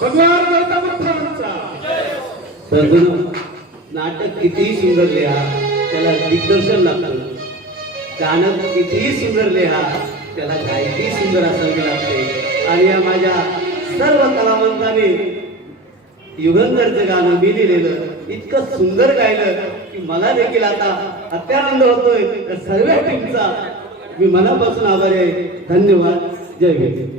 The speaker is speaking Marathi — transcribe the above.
भगवान गौतम बुद्धांचा नाटक कितीही सुंदर लिहा त्याला दिग्दर्शन लागतं. गाणं कितीही सुंदर लिहा त्याला गायकी सुंदर असावी लागते. आणि या माझ्या सर्व कलावंतांनी युगंधरचं गाणं मी लिहिलेलं इतकं सुंदर गायलं की मला देखील आता अत्यानंद होतोय. सर्व टीमचा मी मनापासून आभारी आहे. धन्यवाद. जय भीम.